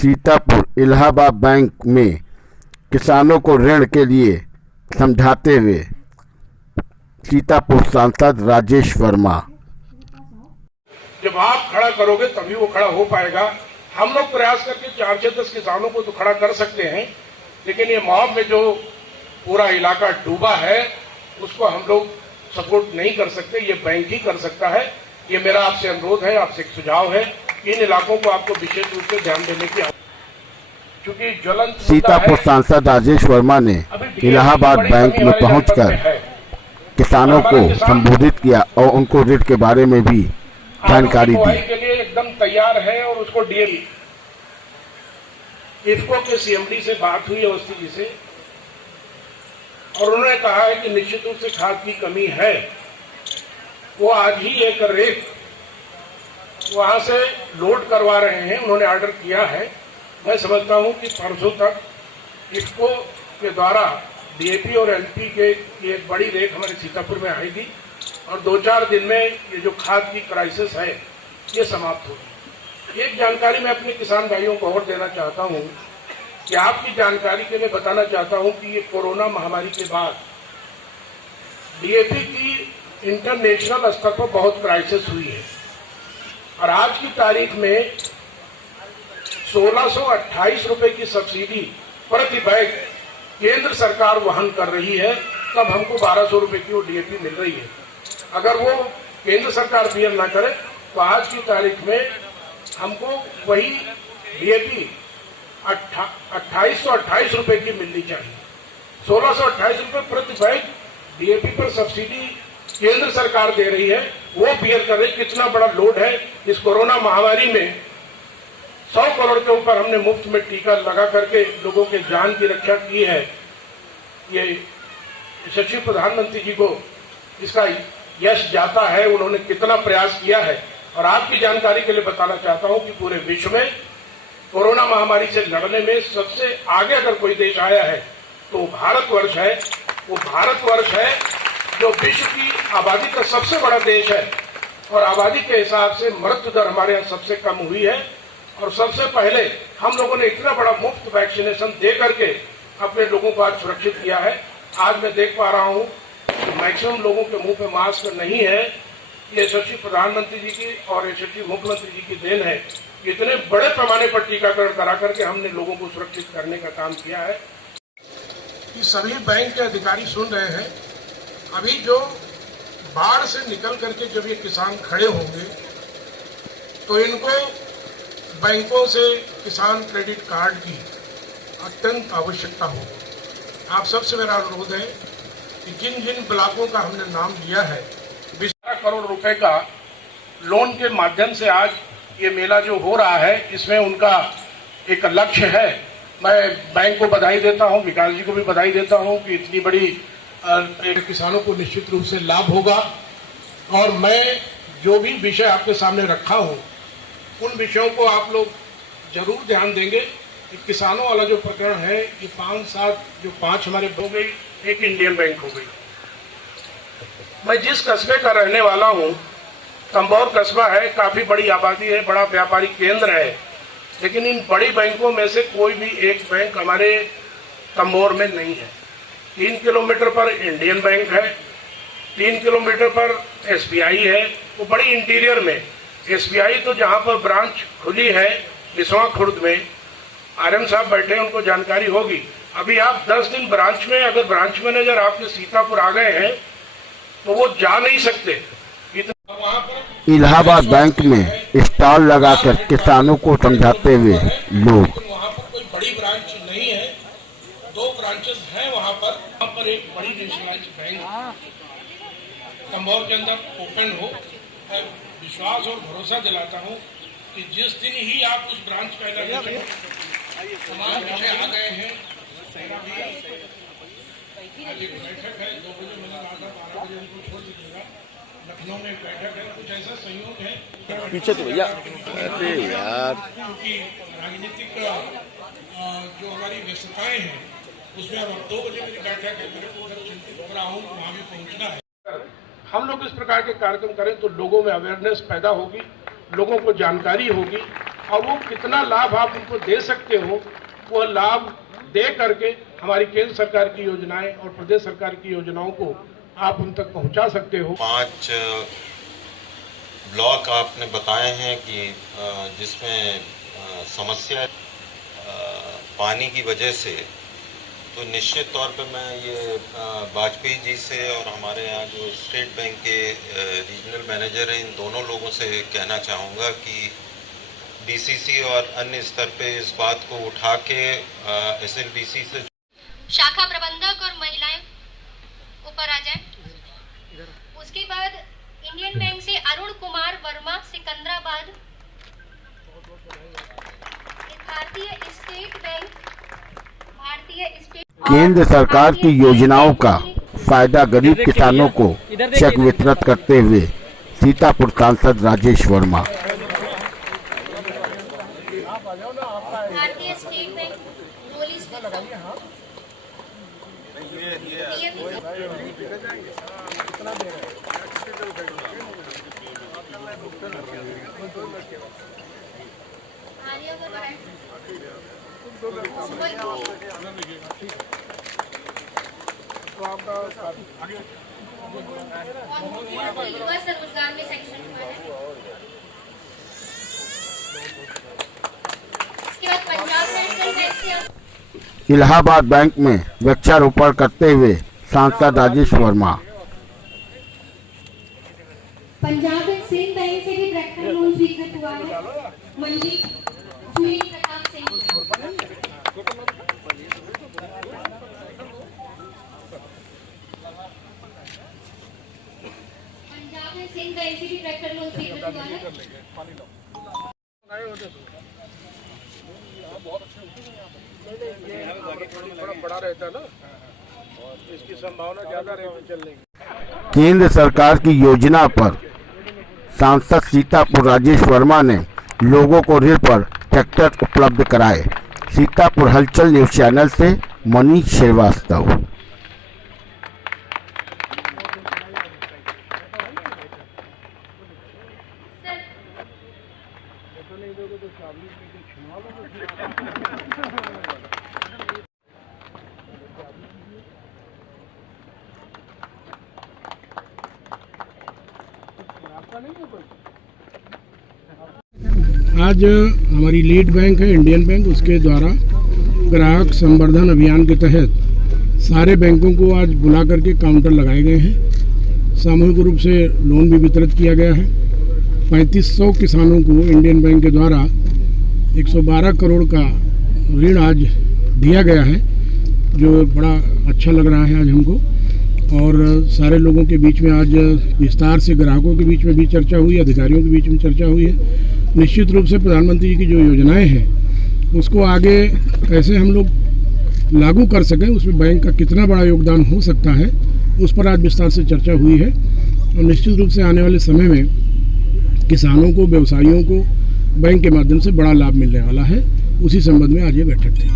Sitapur Allahabad bank में किसानों को ऋण के लिए समझाते हुए सीतापुर सांसद राजेश वर्मा। जब आप खड़ा करोगे तभी वो खड़ा हो पाएगा। हम लोग प्रयास करके 4 से 10 किसानों को तो खड़ा कर सकते हैं, लेकिन ये मॉब में जो पूरा इलाका डूबा है उसको हम लोग सपोर्ट नहीं कर सकते, ये बैंक ही कर सकता है। ये मेरा आपसे अनुरोध है, आपसे एक सुझाव है, इन इलाकों को आपको विशेष रूप से ध्यान देने की, क्योंकि ज्वलंत सीतापुर सांसद राजेश वर्मा ने इलाहाबाद बैंक में पहुंचकर किसानों को संबोधित किया और उनको ऋण के बारे में भी जानकारी दी। के लिए एकदम तैयार है और उसको डीएपी इफको के सीएमडी से बात हुई अवस्थी जी से, और उन्होंने कहा है कि निश्चित रूप से खाद की कमी है। वो आज ही एक रेक वहां से लोड करवा रहे हैं, उन्होंने ऑर्डर किया है। मैं समझता हूं कि परसों तक इफको के द्वारा डीएपी और एलपी के एक बड़ी रेक हमारे सीतापुर में आएगी और 2-4 दिन में ये जो खाद की क्राइसिस है ये समाप्त होगी। एक जानकारी मैं अपने किसान भाइयों को और देना चाहता हूं कि आपकी जानकारी के लिए बताना चाहता हूं कि ये कोरोना महामारी के बाद डीएपी की इंटरनेशनल स्तर पर बहुत क्राइसिस हुई है और आज की तारीख में 1628 रुपए की सब्सिडी प्रति बैग केंद्र सरकार वहन कर रही है, तब हमको 1200 रुपए की वो डीएपी मिल रही है। अगर वो केंद्र सरकार बियर ना करे तो आज की तारीख में हमको वही डीएपी 2828 रुपए की मिलनी चाहिए। 1628 रुपए प्रति बैग डीएपी पर सब्सिडी केंद्र सरकार दे रही है, वो बियर कर रही। कितना बड़ा लोड है। इस कोरोना महामारी में 100 करोड़ के ऊपर हमने मुफ्त में टीका लगा करके लोगों के जान की रक्षा की है। ये यशस्वी प्रधानमंत्री जी को इसका यश जाता है, उन्होंने कितना प्रयास किया है। और आपकी जानकारी के लिए बताना चाहता हूं कि पूरे विश्व में कोरोना महामारी से लड़ने में सबसे आगे अगर कोई देश आया है तो भारतवर्ष है। वो भारतवर्ष है जो विश्व की आबादी का सबसे बड़ा देश है और आबादी के हिसाब से मृत्यु दर हमारे यहाँ सबसे कम हुई है। और सबसे पहले हम लोगों ने इतना बड़ा मुफ्त वैक्सीनेशन दे करके अपने लोगों को आज सुरक्षित किया है। आज मैं देख पा रहा हूं कि मैक्सिमम लोगों के मुंह पे मास्क नहीं है। ये यशस्वी प्रधानमंत्री जी की और यशस्वी मुख्यमंत्री जी की देन है। इतने बड़े पैमाने पर टीकाकरण करा करके हमने लोगों को सुरक्षित करने का काम किया है। कि सभी बैंक के अधिकारी सुन रहे हैं, अभी जो बाढ़ से निकल करके जब ये किसान खड़े होंगे तो इनको बैंकों से किसान क्रेडिट कार्ड की अत्यंत आवश्यकता होगी। आप सबसे मेरा अनुरोध है कि जिन जिन ब्लॉकों का हमने नाम लिया है 12 करोड़ रुपए का लोन के माध्यम से आज ये मेला जो हो रहा है इसमें उनका एक लक्ष्य है। मैं बैंक को बधाई देता हूं, विकास जी को भी बधाई देता हूं कि इतनी बड़ी किसानों को निश्चित रूप से लाभ होगा। और मैं जो भी विषय आपके सामने रखा हूं उन विषयों को आप लोग जरूर ध्यान देंगे। किसानों वाला जो प्रकरण है ये 5-7 जो 5 हमारे हो गई, एक इंडियन बैंक हो गई। मैं जिस कस्बे का रहने वाला हूं, तंबौर कस्बा है, काफी बड़ी आबादी है, बड़ा व्यापारी केंद्र है, लेकिन इन बड़ी बैंकों में से कोई भी एक बैंक हमारे तंबौर में नहीं है। 3 किलोमीटर पर इंडियन बैंक है, 3 किलोमीटर पर एसबीआई है, वो बड़ी इंटीरियर में। एसबीआई तो जहां पर ब्रांच खुली है बिस्वा खुर्द में, आरएम साहब बैठे हैं, उनको जानकारी होगी। अभी आप 10 दिन ब्रांच में, अगर ब्रांच मैनेजर आपके सीतापुर आ गए हैं तो वो जा नहीं सकते। इलाहाबाद बैंक में स्टॉल लगाकर किसानों को समझाते हुए लोग। वहाँ पर कोई बड़ी ब्रांच नहीं है, 2 ब्रांचेस हैं वहाँ पर एक बड़ी नेशनलाइज बैंक तंबौर के अंदर ओपन हो। मैं विश्वास और भरोसा दिलाता हूँ कि जिस दिन ही आप उस ब्रांच का तमाम विषय आ गए हैं। आज एक बैठक है 2 बजे, मैंने कहा था 12 बजे उनको छोड़ दीजिएगा। लखनऊ में एक बैठक है, कुछ ऐसा संयोग है पीछे तो भैया, अरे यार, क्योंकि राजनीतिक जो हमारी व्यस्तताएं हैं उसमें अब 2 बजे मेरी बैठक है। मेरे को उधर चिंतित हो रहा हूँ, वहाँ भी पहुँचना है। हम लोग इस प्रकार के कार्यक्रम करें तो लोगों में अवेयरनेस पैदा होगी, लोगों को जानकारी होगी और वो कितना लाभ आप उनको दे सकते हो, वो लाभ दे करके हमारी केंद्र सरकार की योजनाएं और प्रदेश सरकार की योजनाओं को आप उन तक पहुंचा सकते हो। 5 ब्लॉक आपने बताए हैं कि जिसमें समस्या पानी की वजह से, तो निश्चित तौर पे मैं ये वाजपेयी जी से और हमारे यहाँ जो स्टेट बैंक के रीजनल मैनेजर हैं, इन दोनों लोगों से कहना चाहूँगा कि डीसीसी और अन्य स्तर पे इस बात को उठा के एसएलबीसी से शाखा प्रबंधक और महिलाएं ऊपर आ जाए। उसके बाद इंडियन बैंक से अरुण कुमार वर्मा सिकंदराबाद, भारतीय स्टेट केंद्र सरकार की योजनाओं का फायदा गरीब किसानों को चेक वितरित करते हुए सीतापुर सांसद राजेश वर्मा। भारतीय स्टेट बैंक युवा रोजगार में सेक्शन हुआ है। इसके बाद पंजाब नेशनल बैंक से इलाहाबाद बैंक में वृक्षारोपण करते हुए सांसद राजेश वर्मा। पंजाब एंड सिंध बैंक से भी ट्रैक्टर लोन स्वीकृत हुआ है। मंजी सुनील प्रताप सिंह। पंजाब एंड सिंध बैंक से भी ट्रैक्टर लोन स्वीकृत हुआ है। थोड़ा बड़ा रहता है ना, इसकी संभावना ज्यादा रहती चलने की। केंद्र सरकार की योजना पर सांसद सीतापुर राजेश वर्मा ने लोगों को ऋण पर ट्रैक्टर उपलब्ध कराए। सीतापुर हलचल न्यूज चैनल से मनीष श्रीवास्तव। आज हमारी लीड बैंक है इंडियन बैंक, उसके द्वारा ग्राहक संवर्धन अभियान के तहत सारे बैंकों को आज बुला करके काउंटर लगाए गए हैं। सामूहिक रूप से लोन भी वितरित किया गया है। 3500 किसानों को इंडियन बैंक के द्वारा 112 करोड़ का ऋण आज दिया गया है, जो बड़ा अच्छा लग रहा है आज हमको। और सारे लोगों के बीच में आज विस्तार से ग्राहकों के बीच में भी चर्चा हुई, अधिकारियों के बीच में चर्चा हुई है। निश्चित रूप से प्रधानमंत्री जी की जो योजनाएं हैं उसको आगे कैसे हम लोग लागू कर सकें, उसमें बैंक का कितना बड़ा योगदान हो सकता है, उस पर आज विस्तार से चर्चा हुई है। और निश्चित रूप से आने वाले समय में किसानों को, व्यवसायियों को बैंक के माध्यम से बड़ा लाभ मिलने वाला है। उसी संबंध में आज ये बैठक थी।